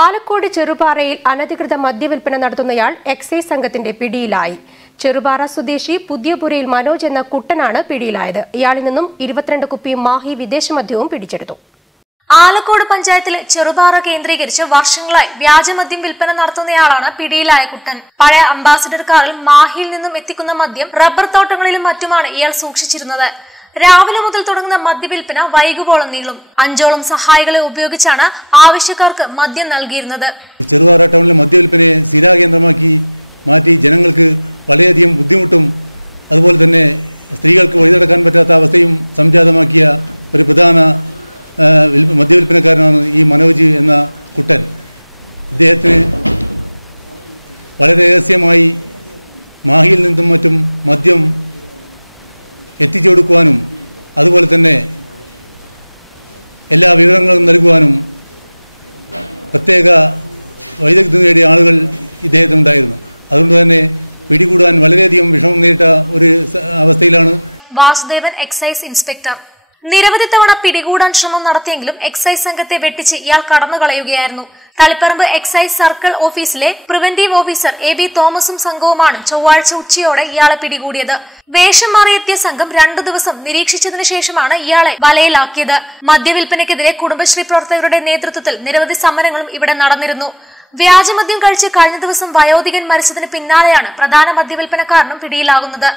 ആലക്കോട് ചെറുപാറയിൽ അനധികൃത മദ്യവിൽപ്പന നടത്തുന്നയാൾ എക്സൈസ് സംഘത്തിന്റെ പിടിയിലായി. ചെറുപാറ സ്വദേശി പുതിയപുരയിൽ മനോജ് എന്ന കുട്ടനാണ് പിടിയിലായത്. ഇയാളിൽ നിന്നും ഇരുപത്തിരണ്ട് കുപ്പി മാഹി വിദേശ മദ്യവും പിടിച്ചെടുത്തു. ആലക്കോട് പഞ്ചായത്തിലെ ചെറുപാറ കേന്ദ്രീകരിച്ച് വർഷങ്ങളായി വ്യാജമദ്യം വിൽപ്പന നടത്തുന്നയാളാണ് പിടിയിലായ കുട്ടൻ. പഴയ അംബാസിഡർ കാറിൽ മാഹിയിൽ നിന്നും എത്തിക്കുന്ന മദ്യം റബ്ബർ തോട്ടങ്ങളിലും മറ്റുമാണ് ഇയാൾ സൂക്ഷിച്ചിരുന്നത്. രാവിലെ മുതൽ തുടങ്ങുന്ന മദ്യവിൽപ്പന വൈകുവോളം നീളും. അഞ്ചോളം സഹായികളെ ഉപയോഗിച്ചാണ് ആവശ്യക്കാർക്ക് മദ്യം നൽകിയിരുന്നത്. ചെറുവാറ ടൗണിലെ മദ്യവിൽപ്പനയെ സ്ഥിരാകേന്ദ്രമാക്കി മാറ്റി ജനങ്ങൾക്ക് വളരെയധികം ബുദ്ധിമുട്ടും അതുപോലെ തന്നെ സ്ത്രീകൾക്ക് വഴിനടക്കാൻ പറ്റാത്ത അവസ്ഥയും സംജാതമാക്കിയ ഒരു പ്രധാന മദ്യവിൽപ്പനക്കാരനാണ് ഈ മനോജ് എന്ന കുട്ടൻ. ഇദ്ദേഹത്തിന് വളരെ രഹസ്യമായി മാഹിയിൽ നിന്നും മറ്റും മദ്യം എത്തിച്ചു കൊടുക്കുവാനും അതുപോലെ തന്നെ എല്ലാ വിവരങ്ങളും നൽകുവാനും പ്രത്യേക വൈദഗ്ധ്യം നേടിയ ആളുകൾ ഇദ്ദേഹത്തിനുണ്ടായിരുന്നു. അതുകൊണ്ട് തന്നെ പിടികൂടാൻ വളരെയധികം വിഷമം നേരിട്ട ഒരു അവസ്ഥയിലാണ്. Vasudevan excise inspector. നിരവധി തവണ പിടികൂടാൻ ശ്രമം നടത്തിയെങ്കിലും എക്സൈസ് സംഘത്തെ വെട്ടിച്ച് ഇയാൾ കടന്നു കളയുകയായിരുന്നു തളിപ്പറമ്പ് എക്സൈസ് സർക്കിൾ ഓഫീസിലെ പ്രിവന്റീവ് ഓഫീസർ എ ബി തോമസും സംഘവുമാണ് ചൊവ്വാഴ്ച ഉച്ചയോടെ ഇയാളെ പിടികൂടിയത്. വേഷം മാറിയെത്തിയ സംഘം രണ്ടു ദിവസം നിരീക്ഷിച്ചതിനു ശേഷമാണ് ഇയാളെ വലയിലാക്കിയത്. മദ്യവിൽപ്പനയ്ക്കെതിരെ കുടുംബശ്രീ പ്രവർത്തകരുടെ നേതൃത്വത്തിൽ നിരവധി സമരങ്ങളും ഇവിടെ നടന്നിരുന്നു. വ്യാജമദ്യം കഴിച്ച് കഴിഞ്ഞ ദിവസം വയോധികൻ മരിച്ചതിന് പിന്നാലെയാണ് പ്രധാന മദ്യവിൽപ്പനക്കാരനും പിടിയിലാകുന്നത്.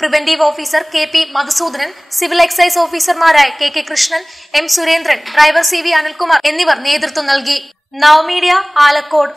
Preventive officer K P Madhusudanan civil excise ഓഫീസർമാരായ K K Krishnan M Surendran driver C V Anilkumar എന്നിവർ നേതൃത്വം നൽകി. നവമീഡിയ ആലക്കോട്.